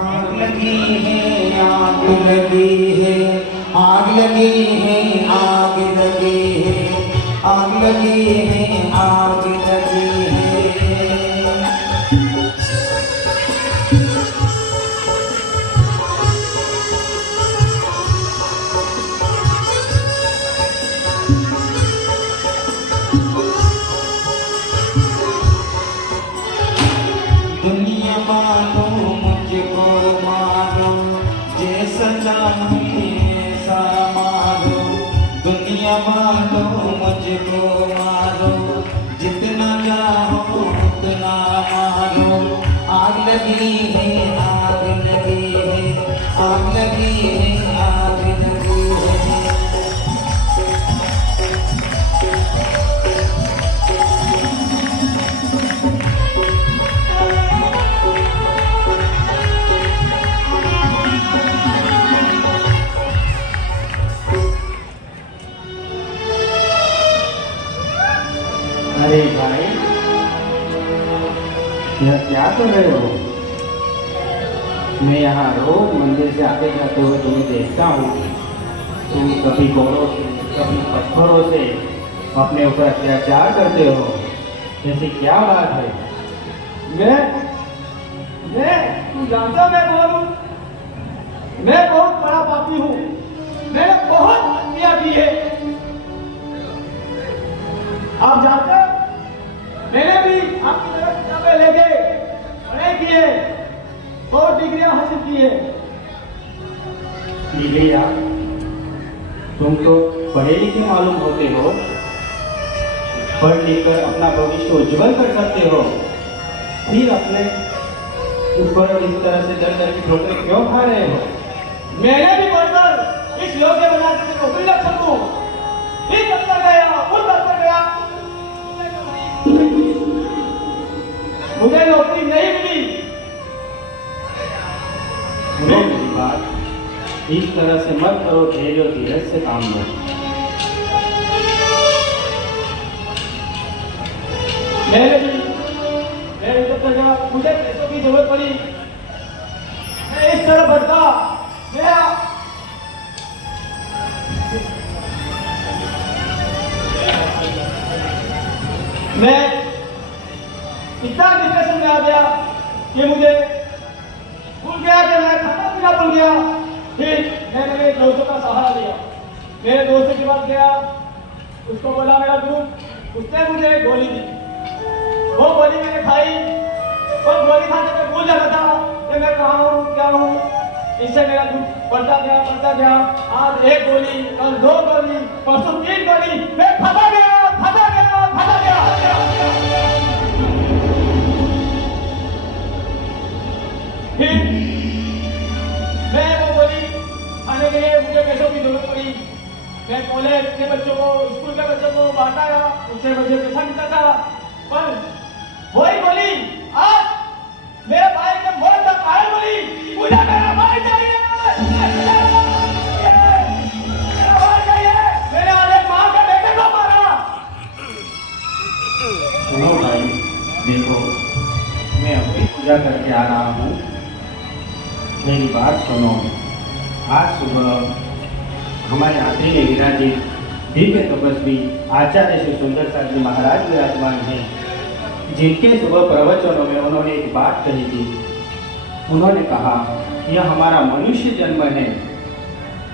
आग लगी है, आग लगी है, आग लगी है, आग लगी है, आग लगी है, आग लगी है। दुनिया मानो मुझको मारो, जैसा चाहे ऐसा मारो। दुनिया मानो मुझको मारो, जितना चाहो उतना मारो। आग लगी है, आग लगी है, आग लगी है, आग लगी है। अरे भाई, यह क्या कर रहे हो? मैं यहाँ रोज मंदिर से आते जाते हुए तुम्हें देखता हूँ। तुम कभी घोड़ों से, कभी पत्थरों से अपने ऊपर अत्याचार करते हो। ऐसी क्या बात है? तू जानता मैं कौन हूँ? मैं बहुत बड़ा पापी हूँ। मैंने बहुत हत्या की है। आप जानते हो, मैंने भी आपकी तरह किताबें लेके पढ़ाई की है, बहुत डिग्रियां हासिल की है। लिलिया, तुम तो पढ़े लिखे मालूम होते हो। पढ़ लिख कर अपना भविष्य उज्जवल कर सकते हो, फिर अपने ऊपर इस तरह से डर डर की ठोकरें क्यों खा रहे हो? मैंने भी पढ़कर इस योग्य बना के नौकरी लग सकूं। इस दफ्तर गया, उस दफ्तर गया, मुझे नौकरी नहीं मिली। सुनो मेरी बात, इस तरह से मत करो, धैर्य और धीरज से काम लो। मेरे जब तक मुझे पैसों की जरूरत पड़ी, मैं इस तरह भटका। मैं इतना डिप्रेशन में आ गया कि मुझे भूल गया कि मैं खाना पीना भूल गया। फिर मैंने मेरे दोस्तों का सहारा लिया। मेरे दोस्त के पास गया, उसको बोला मेरा दूध, उसने मुझे गोली दी। वो गोली मैंने खाई। वो गोली खाते मैं भूल जाता था कि मैं कहाँ हूँ, क्या हूँ। इससे मेरा दूध बढ़ता गया। आज एक गोली, कल 2 गोली, परसों 3 गोली। मैं फंसा गया। फिर मैं वो गोली खाने के लिए मुझे पैसों की जरूरत पड़ी। मैं कॉलेज के बच्चों को, स्कूल के बच्चों को बांटा, उससे मुझे पैसा मिलता था। पर वही गोली आज मेरे भाई के मौत का कारण बनी। मुझे मेरा भाई चाहिए, मेरा भाई चाहिए। मेरे आज एक मां के बेटे को मारा। सुनो भाई, देखो, मैं अपनी पूजा करके आ रहा हूँ। मेरी बात सुनो। आज सुबह हमारे आते में विराजित दिव्य तपस्वी आचार्य श्री सुंदर साहब जी महाराज विराजमान हैं, जिनके सुबह प्रवचनों में उन्होंने एक बात कही थी। उन्होंने कहा, यह हमारा मनुष्य जन्म है,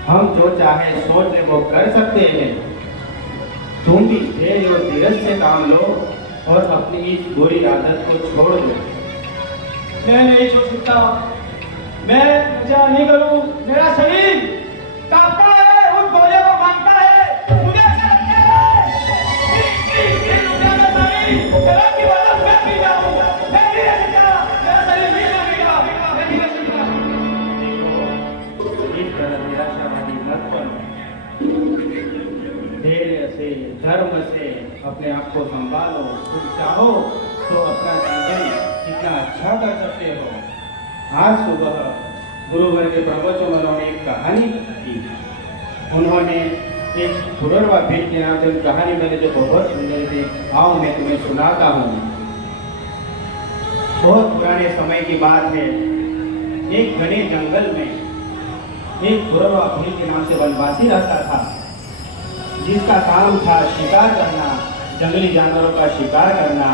हम जो चाहे सोच ले वो कर सकते हैं। तुम भी धैर्य और धीरज से काम लो और अपनी इस बुरी आदत को छोड़ दो। मैं नहीं छोड़ सकता। मैं पूजा नहीं करूं। मेरा शरीर कांपता है, उस गोले को मांगता है। मुझे ऐसा लगता है कि दुनिया में सारी जगत की वजह मैं पी जाऊंगा। मैं नहीं रह सकता। मेरा शरीर नहीं मांगेगा। मैं नहीं रह सकता। देखो, इस तरह निराशावादी मत बनो। धैर्य से, धर्म से अपने आप को संभालो। तुम चाहो तो अपना जीवन कितना अच्छा कर सकते हो। आज सुबह गुरुवर के प्रवचन में उन्होंने एक कहानी की। उन्होंने एक पुनर्वा भेद के नाम से कहानी मैंने जो बहुत सुंदर थी, आओ मैं तुम्हें सुनाता हूँ। बहुत पुराने समय की बात है। एक घने जंगल में एक पूर्वा भील के नाम से वनवासी रहता था, जिसका काम था शिकार करना, जंगली जानवरों का शिकार करना।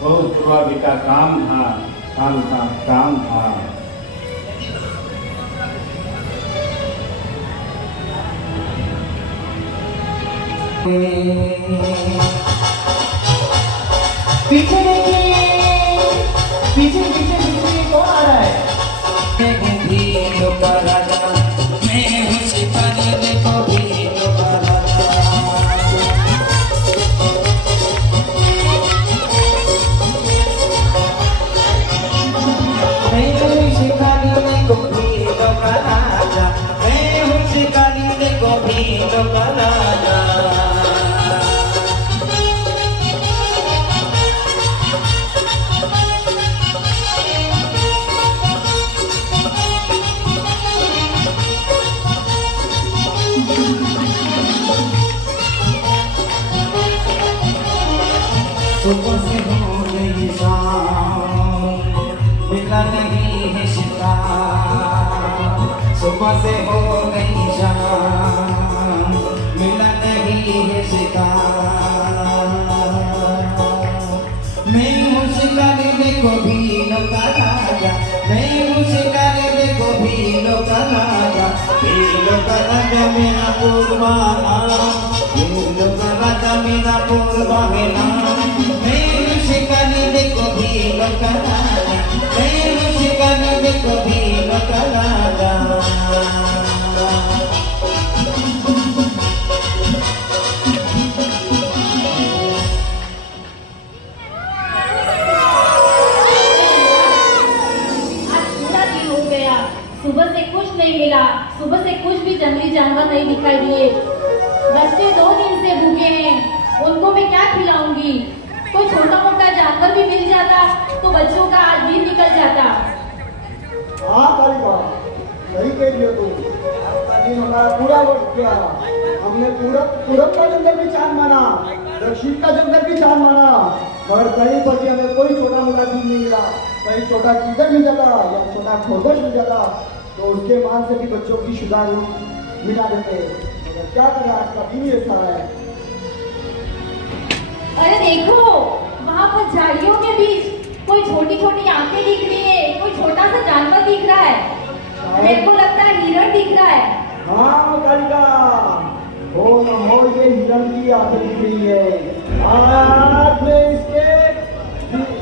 बहुत पूर्वा भील का काम था। पीछे देखिए, पीछे पीछे पीछे कौन आ रहा है? मैं हूँ भीलों का राजा, मैं हूँ शिकार, देखो भीलों का राजा। मैं हूँ शिकारी, देखो भीलों का राजा, मैं हूँ शिकारी, देखो भीलों का राजा। सुबह से हो गई शाम, मिला नहीं है शिकार। सुबह से हो गई शाम, मिला नहीं है शिकार। मैं हूँ शिकारी, देखो भीलों का राजा, मैं हूँ शिकारी, देखो भीलों का राजा। भीलों का राजा मेरा पूर्वा नाम, भीलों का राजा मेरा पूर्वा है नाम। मैं शिकारी, देखो भीलों का राजा, मैं शिकारी, देखो भीलों का राजा। सुबह से कुछ नहीं मिला, सुबह से कुछ भी जंगली जानवर नहीं दिखाई दिए। बच्चे 2 दिन से भूखे हैं, उनको मैं क्या खिलाऊंगी? कोई छोटा मोटा जानवर भी मिल जाता तो बच्चों का आज दिन निकल जाता। हाँ कालिका, सही कह रही हो तुम। आपका दिन हमारा पूरा उठ गया। हमने पूरब का जंगल भी चांद माना, दक्षिण का जंगल भी चांद माना, मगर कहीं पर भी हमें कोई छोटा मोटा चीज नहीं मिला। कहीं छोटा कीचड़ मिल जाता या छोटा खरगोश मिल जाता तो उसके मान से भी बच्चों की शुदा मिटा देते। मगर क्या करें, आज का दिन ऐसा है। अरे देखो, वहाँ पर झाड़ियों के बीच कोई छोटी छोटी आंखें दिख रही है, कोई छोटा सा जानवर दिख रहा है। मेरे को लगता है हिरण दिख रहा है। हाँ कालिका, हो न हो ये हिरण की आंखें दिख रही है। आज मैं इसके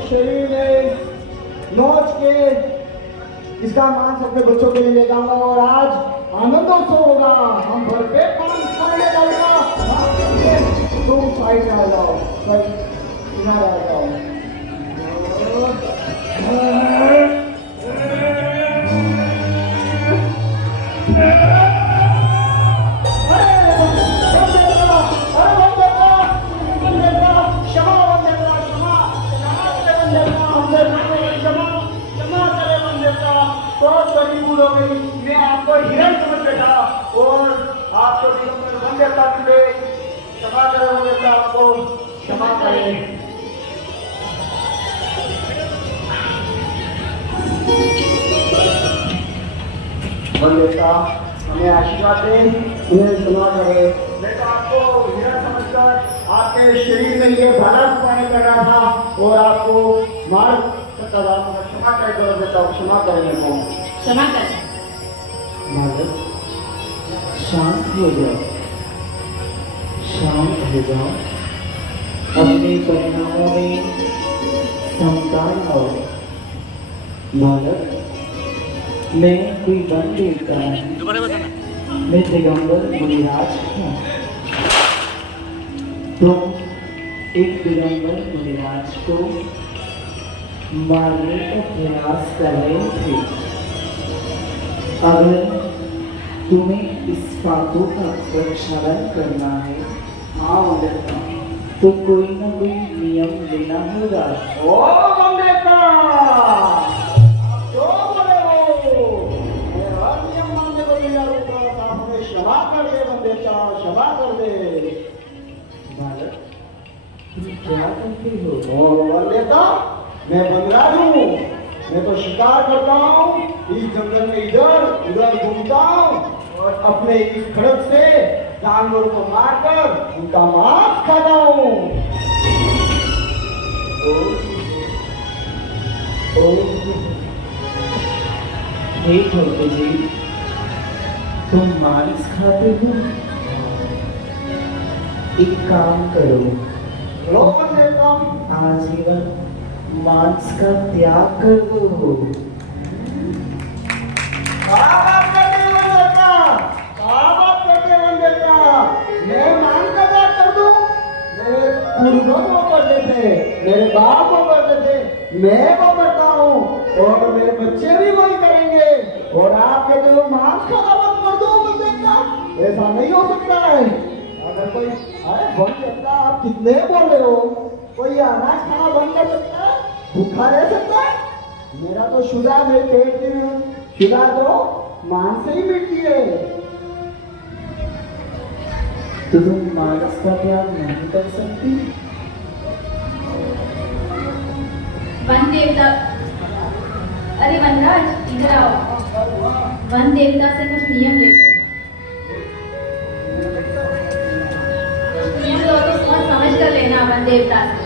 शरीर में नोच के इसका मांस अपने बच्चों के लिए ले जाऊंगा और आज आनंदोत्सव होगा। हम भरपेट मांस खाने जाऊंगा। तुम साइड में आ जाओ, किनारे आ जाओ। मैं आपको हिरण समझ बैठा और आपको दिगंबर बन देता, क्षमा करें, आपको क्षमा करें। बेटा हमें आशीर्वाद दे, उन्हें क्षमा करे। बेटा आपको हिरण समझकर आपके शरीर में ये भाला छुपाने कर रहा था और आपको मार सकता था। क्षमा करें बेटा, क्षमा करें मेरे को। क्षमा कर। मालक शांत हो जाओ, शांत हो जाओ, अपने परिणामों में समतान हो। मालक मैं कोई बन देता हूँ, मैं दिगंबर मुनिराज हूँ। तुम एक दिगंबर मुनिराज को मारने का प्रयास कर रहे थे। अगर तुम्हें इस बातों का प्रक्षालन करना है तो कोई ना कोई नियम लेना होगा। ओ बंदेता, जो बोले वो, मेरा नियम मानने को तैयार होगा। हमें क्षमा कर दे बंदेता, क्षमा कर दे। बालक तुम क्या करते हो? ओ बंदेता, मैं वनराज हूँ, मैं तो शिकार करता हूँ, इस जंगल में इधर उधर घूमता हूँ और अपने इस खड़क से जानवरों को मारकर उनका मांस खाता हूँ। हे भोटे जी, तुम मांस खाते हो? एक काम करो, लो देता हूँ। आजीवन मांस का त्याग कर दो। मैं मान का त्याग कर दूं? मेरे पूर्वजों को करते थे, मेरे बाप को करते थे, मैं वो करता हूँ और मेरे बच्चे भी वही करेंगे। और आप कहते हो मांस खाना बंद कर दो, बंद देता? ऐसा नहीं हो सकता है। अगर कोई अरे बंद करता, आप कितने बोल रहे हो? कोई अनाज खाना बंद कर सकता है? भूखा रह सकता है? मेरा तो शुदा, मेरे पेट की शुदा तो मांस से ही मिटती है। तो तुम मांस का त्याग नहीं कर सकती? वन देवता, अरे वनराज इधर आओ। वन देवता से कुछ नियम देखो। नियम लो तो समझ कर लेना वन देवता से,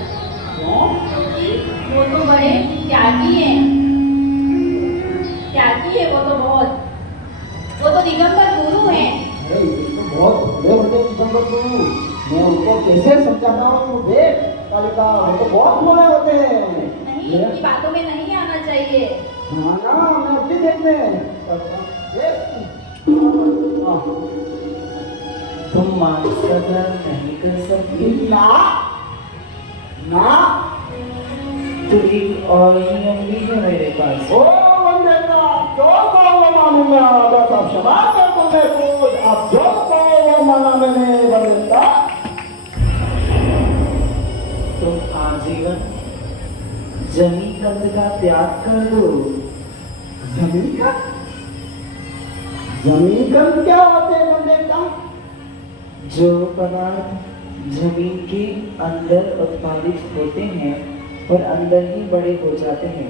क्योंकि वो तो बड़े त्यागी हैं। त्यागी है वो तो बहुत, वो तो दिगंबर गुरु हैं। अरे ये तो बहुत बड़े होते दिगंबर गुरु, मैं उनको कैसे समझाता हूँ? देख कालिका, वो तो बहुत बड़े होते हैं। नहीं, इनकी बातों में नहीं आना चाहिए। हाँ ना, मैं अपनी देखने तुम मांस का त्याग नहीं कर सकती? ना ना। तो एक और नियम भी है मेरे पास। ओ वंदेता, जो को वो मानूंगा, बस आप शबाश कर दो मेरे को। आप जो को वो माना मैंने वंदेता। तुम आजीवन जमीन कंद का त्याग कर दो। जमीन का? जमीन का क्या होते हैं वंदेता? जो पदार्थ जमीन के अंदर उत्पादित होते हैं और अंदर ही बड़े हो जाते हैं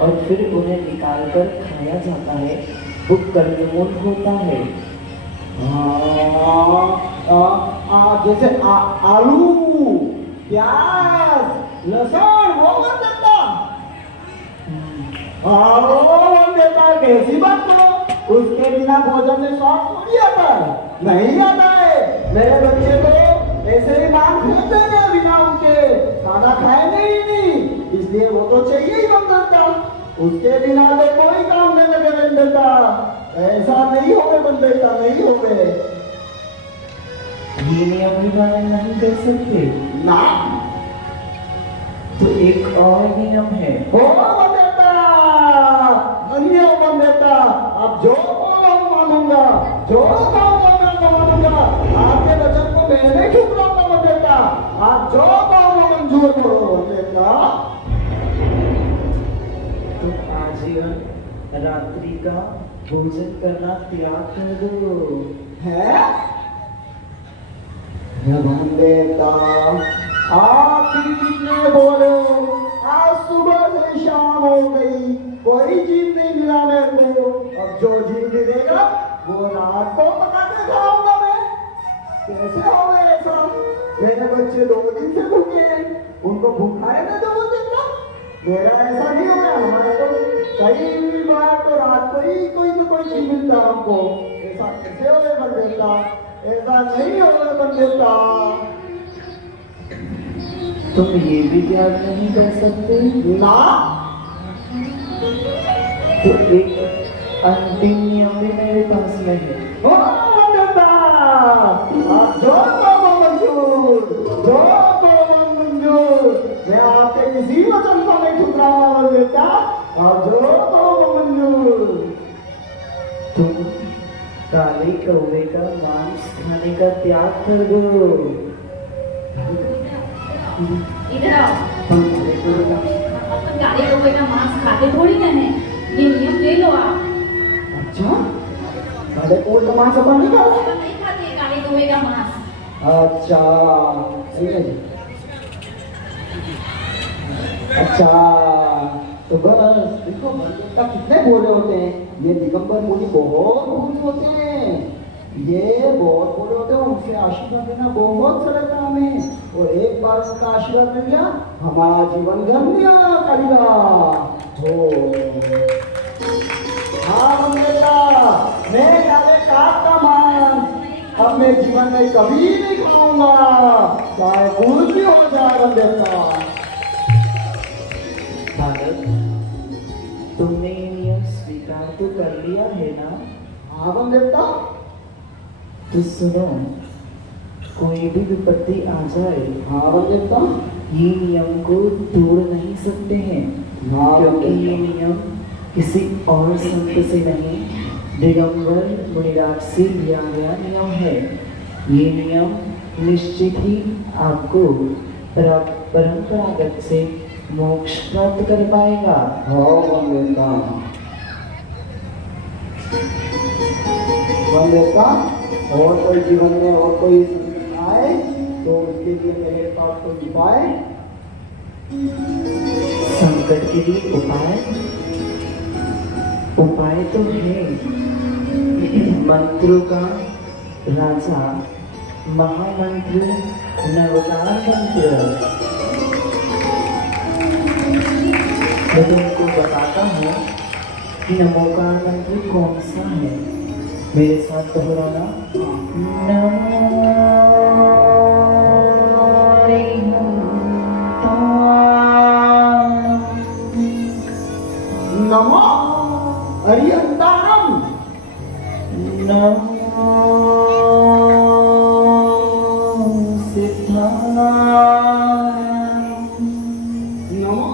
और फिर उन्हें निकालकर खाया जाता है, वो कंदमूल होता है। जैसे आलू, प्याज, लहसुन, वो वंदेता। वंदेता कैसी बात करो? उसके बिना भोजन में स्वाद थोड़ी आता है, नहीं आता है। मेरे बच्चे तो ऐसे ही नाम खाते हैं, बिना उनके खाना खाएंगे ही नहीं, इसलिए वो तो चाहिए ही वंदेता। उसके बिना तो कोई काम नहीं लगे वंदेता। ऐसा नहीं होवे वंदेता, नहीं होवे। ये नियम भी पालन नहीं कर सकते ना। तो एक और नियम है। ओ वंदेता, अन्य वंदेता, अब जो को मानूंगा, जो को मानूंगा, आपके वचन को मैं नहीं ठुकराऊंगा वंदेता। आप जो को मंजूर करो वंदेता। तुम आजीवन रात्रि का भोजन करना त्याग कर दो। है वंदेता, आप भी कितने बोले? आज सुबह से शाम हो गई, कोई चीज नहीं मिला मेरे को। अब जो चीज मिलेगा वो रात को पका के खाऊंगा मैं। कैसे हो गए ऐसा? मेरे बच्चे 2 दिन से भूखे हैं, उनको भूखाए ना दो वंदेता। मेरा ऐसा नहीं हो गया। हमारे को कई बार तो रात को ही कोई ना कोई चीज मिलता हमको। ऐसा कैसे हो गए वंदेता? ऐसा नहीं हो गया वंदेता। तुम ये भी त्याग नहीं कर सकते? ना। तो एक अंतिम नियम भी मेरे पास में है। ओ वंदेता, आप जो को मंजूर, जो को मंजूर। मैं आपके किसी वचन को नहीं ठुकराऊंगा वंदेता। आप जो को मंजूर। तुम काले कौवे का मांस खाने का त्याग कर दो। इधर आओ। अपन काले कौवे का मांस खाते थोड़ी ना है, ये नियम ले लो आप। अच्छा, काले कौवे का मांस अपन नहीं खाते? अपन नहीं खाते काले कौवे का मांस। अच्छा, ठीक है जी। अच्छा, तो बस देखो भगवत का कितने भोले होते हैं। ये दिगंबर मुनि बहुत भोले होते हैं, ये बहुत भोले होते हैं। उनसे आशीर्वाद लेना बहुत सरल काम है, और एक बार उनका आशीर्वाद मिल गया हमारा जीवन धन्य करेगा। हो हाँ बेटा, मैं जाने काट का मांस अब मैं जीवन में कभी नहीं खाऊंगा, चाहे कुछ भी हो जाए बेटा। बालक, तुमने ये नियम स्वीकार तो कर लिया है ना? हाँ बेटा। तो सुनो, कोई भी विपत्ति आ जाए, हाँ बेटा। ये नियम को तोड़ नहीं सकते हैं, हाँ क्योंकि बेटा। ये नियम किसी और संत से नहीं, दिगंबर मुनिराज से लिया गया नियम है। ये नियम निश्चित ही आपको परंपरागत से मोक्ष प्राप्त कर पाएगा। हाँ बेटा। बेटा, और कोई जीवन में और कोई संकट आए तो उसके लिए मेरे पास कोई उपाय। संकट के लिए उपाय तो है। मंत्रों का राजा महामंत्र नवकार मंत्र, मैं तुमको बताता हूँ कि नमोकार मंत्र कौन सा है। मेरे साथ दोहराना। नमो हरिहंतारम। नमो सिद्धाय। नमो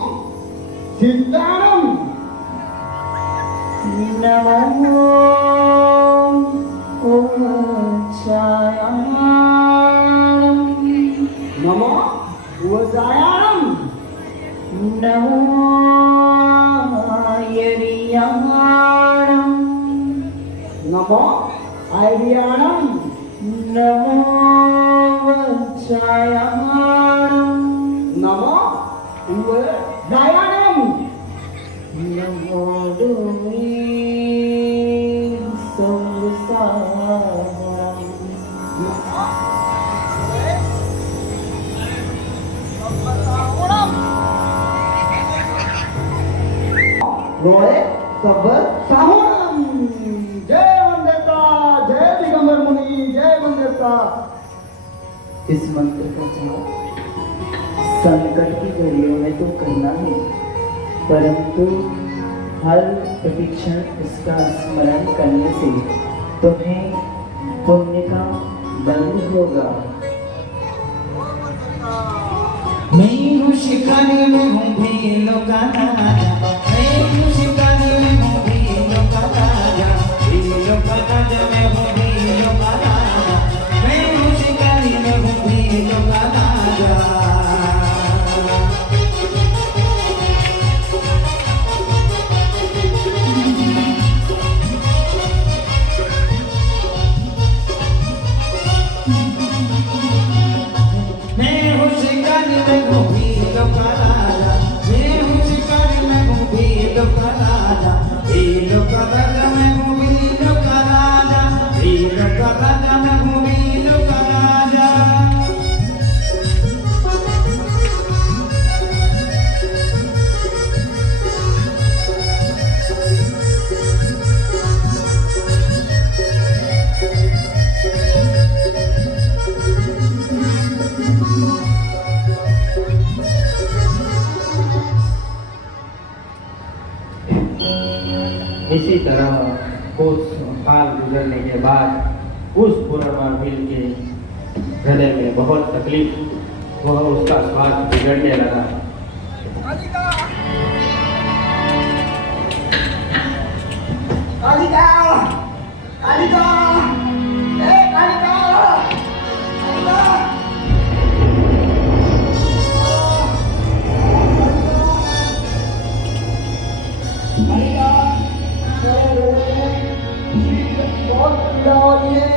सिद्धारम। नमो उच्चायाणम। नमो उजायारम। नमो यरियाणम। नमो आर्याणम। नमो वज्रायाणम। नमो उजायारम। नमो डोमे संसारम। रोए सब साहुरम। जय वंदेता, जय दिगंबर मुनि, जय वंदेता। इस मंत्र का जाप संकट की घड़ियों में तो करना ही, परंतु हर प्रतिक्षण इसका स्मरण करने से तुम्हें पुण्य का दंड होगा। मैं हूँ शिकारी में हूँ भीलों का राजा, मैं हूँ शिकारी में हूँ भीलों का राजा, भीलों का राजा मैं हूँ भीलों का राजा, मैं हूँ शिकारी में हूँ भीलों का राजा। मैं हूँ शिकारी में हूँ भीलों का राजा, मैं हूँ शिकारी में हूँ भीलों का राजा, भीलों का राजा मैं हूँ भीलों का राजा, भीलों का राजा मैं हूँ भीलों का राजा। इसी तरह कुछ काल गुजरने के बाद उस पुनर्वाभिल के हृदय में बहुत तकलीफ, वह उसका स्वास्थ्य बिगड़ने लगा। कालिका, कालिका, ए कालिका, कालिका। बहुत पीड़ा हो रही है,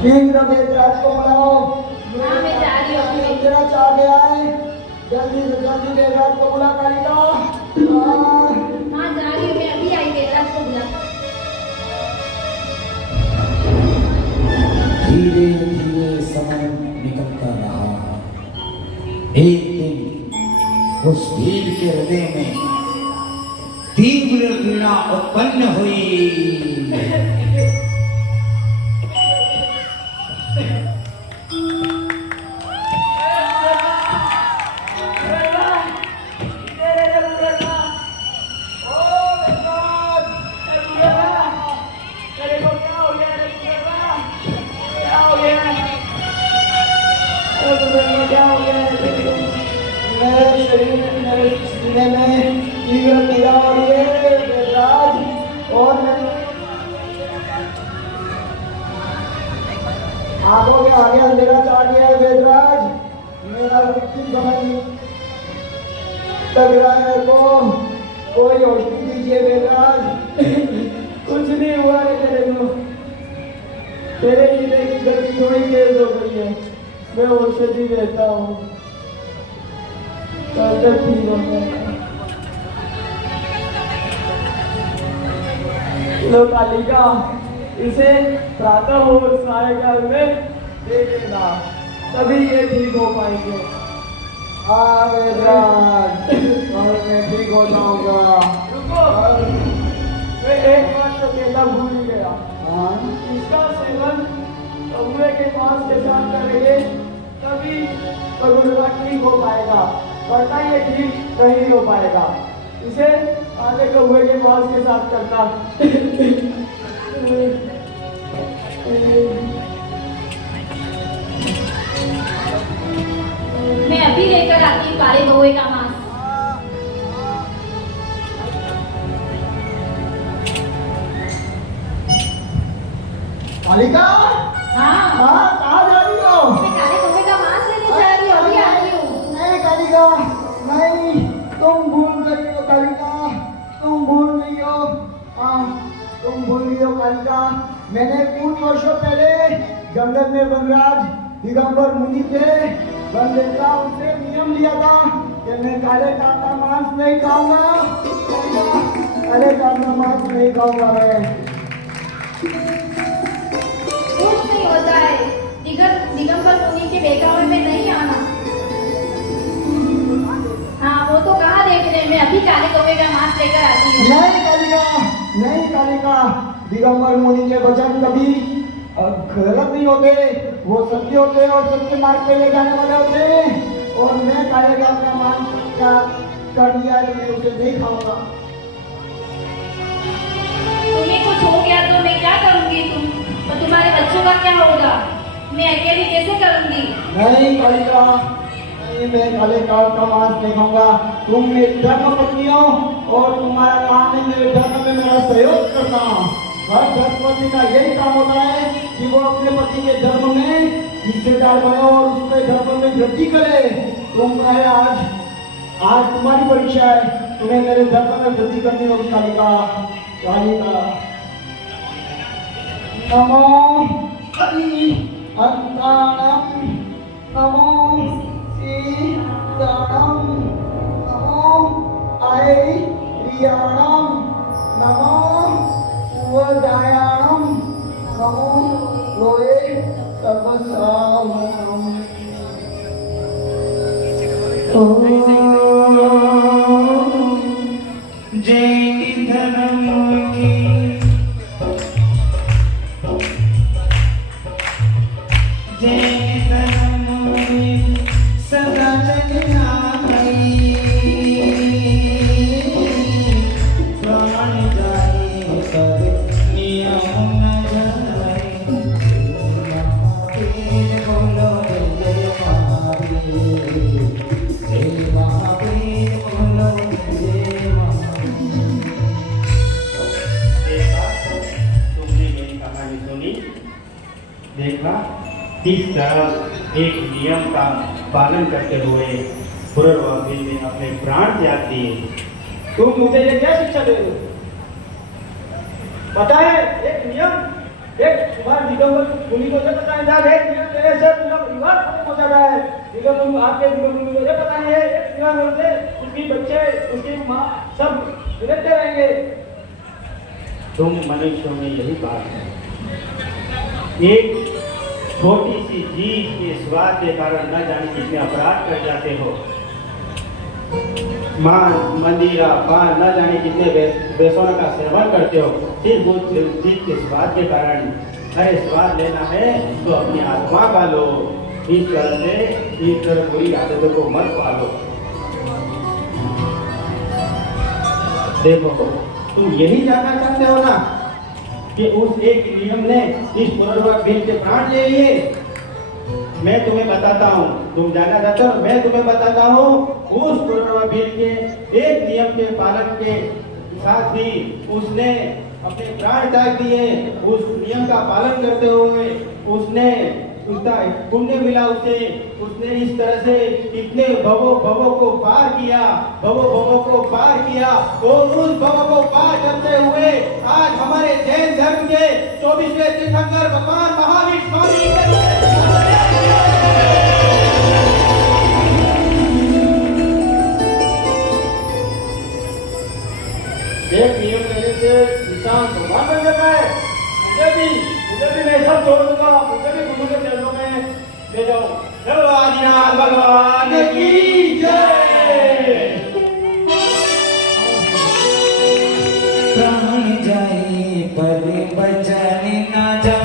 शीघ्र वेदराज को बुलाओ। हाँ, मैं जा रही हूँ अभी। अंधेरा छा गया है, जल्दी से जल्दी देवराज को बुला कालिका। हाँ, जा रही हूँ मैं, अभी आई देवराज को बुला। धीरे धीरे समय निकलता रहा। एक दिन उस वीर के हृदय में तीव्र पीड़ा उत्पन्न हुई। मेरे शरीर में, मेरे सीने में तीव्र पीड़ा हो रही है देवराज, और आंखों के आगे अंधेरा छा गया है देवराज। मेरा मृत्यु समझ लग रहा है को कोई औषधि दीजिए देवराज। कुछ नहीं हुआ है तेरे को, तेरे जीने की गति थोड़ी तेज हो गई है, मैं औषधि देता हूँ, कल ठीक हो जाएगा। लो कालिका, इसे प्रातः और सायकाल में दे देना, तभी ये ठीक हो पाएंगे। हाँ देवराज, और मैं ठीक हो जाऊंगा। रुको, मैं एक बात तो कहना भूल ही गया। हाँ इसका सेवन कौवे के पास के साथ करेंगे, तभी पगुलवा ठीक हो पाएगा, वरना ये ठीक नहीं हो पाएगा। इसे आधे कौवे के पास के साथ करना। मैं अभी लेकर आती हूँ काले कौवे का मांस। कालिका, हाँ, हाँ कहाँ जा रही हो? मैं काले कौवे का मांस लेने जा रही हूँ, अभी आ रही हूँ। नहीं कालिका, नहीं, तुम भूल गई हो कालिका, तुम भूल गई हो। हाँ, तुम भूल गई हो कालिका। मैंने कुछ वर्षों पहले जंगल में वनराज दिगंबर मुनि थे, वन देवता उनसे नियम लिया था कि मैं काले काल का मांस नहीं खाऊंगा, काले काल का मांस नहीं खाऊंगा मैं। कुछ नहीं होता है, दिगंबर मुनि के बेगावन में नहीं आना। हाँ, वो तो कहाँ देख रहे हैं, मैं अभी काले कौवे का मांस लेकर आती हूँ। नहीं कालिका, नहीं कालिका, दिगंबर मुनि के वचन कभी गलत नहीं होते, वो सत्य होते और सत्य मार्ग पे ले जाने वाले होते हैं। और मैं काले काल का मांस क्या कर दिया है, मैं उसे नहीं खाऊंगा। तुम्हें कुछ हो गया तो मैं क्या करूँगी, और तुम्हारे बच्चों का क्या होगा, मैं अकेली कैसे करूँगी। नहीं कालिका, नहीं, मैं काले काल का मांस नहीं खाऊंगा। तुम मेरी धर्म पत्नी हो और तुम्हारा काम है मेरे धर्म में मेरा सहयोग करना। हर धर्मपति का यही काम होता है कि वो अपने पति के धर्म में हिस्सेदार बने और उसके धर्म में वृद्धि करे। तुम कहे आज तुम्हारी परीक्षा है, तुम्हें मेरे धर्म में वृद्धि करनी होगी कालिका। कालिका नमो हरि अंताणम, नमो सीताणम, नमो ऐरियाणम, नमो वदायाणम, नमो लोए सर्वसावरणम। जय धर्म की जय धर्म की सदा चल आई, प्राण जाए पर नियम न जाए। महावीर बोलो जय महावीर, जय महावीर बोलो जय महावीर। देखा, तुमने मेरी कहानी सुनी, देखा किस तरह एक नियम का पालन करते हुए पुरवासी ने अपने प्राण त्याग दिए। तुम मुझे ये क्या शिक्षा दे रहे हो? पता है, एक नियम एक तुम्हारे दिगंबर मुनि को ये पता नहीं था एक तेरे से पूरा परिवार खत्म हो जाता है। दिगंबर मुनि आपके दिगंबर मुनि को ये पता नहीं है एक दिगंबर से उसकी बच्चे उसकी माँ सब बिगड़ते रहेंगे। तुम मनुष्यों में यही बात है, एक छोटी सी चीज के स्वाद के कारण न जाने कितने अपराध कर जाते हो। मांस मंदिरा पान न जाने कितने बेसोना का सेवन करते हो, सिर्फ वो चीज के स्वाद के कारण। अरे स्वाद लेना है तो अपनी आत्मा का लो, इस तरह बुरी आदतों को मत पालो। देखो तुम यही जानना चाहते हो ना कि उस एक नियम ने इस पुनर्वास बिल के प्राण ले लिए। मैं तुम्हें बताता हूँ, तुम जानना चाहते हो, मैं तुम्हें बताता हूँ उस पुनर्वास बिल के एक नियम के पालन के साथ ही उसने अपने प्राण त्याग दिए। उस नियम का पालन करते हुए उसने उसका पुण्य मिला उसे। उसने इस तरह से कितने भवों को पार किया, भवों को पार किया। और उस भवों को पार करते हुए आज हमारे जैन धर्म के 24वें तीर्थंकर भगवान महावीर स्वामी एक नियम लेने से इंसान भगवान बन जाता है। मुझे भी मैं सब छोड़ दूंगा, मुझे भी गुरु के चरणों में ले जाओ। चलो आदिनाथ भगवान की जय। प्राण जाए पर बचन न जाए।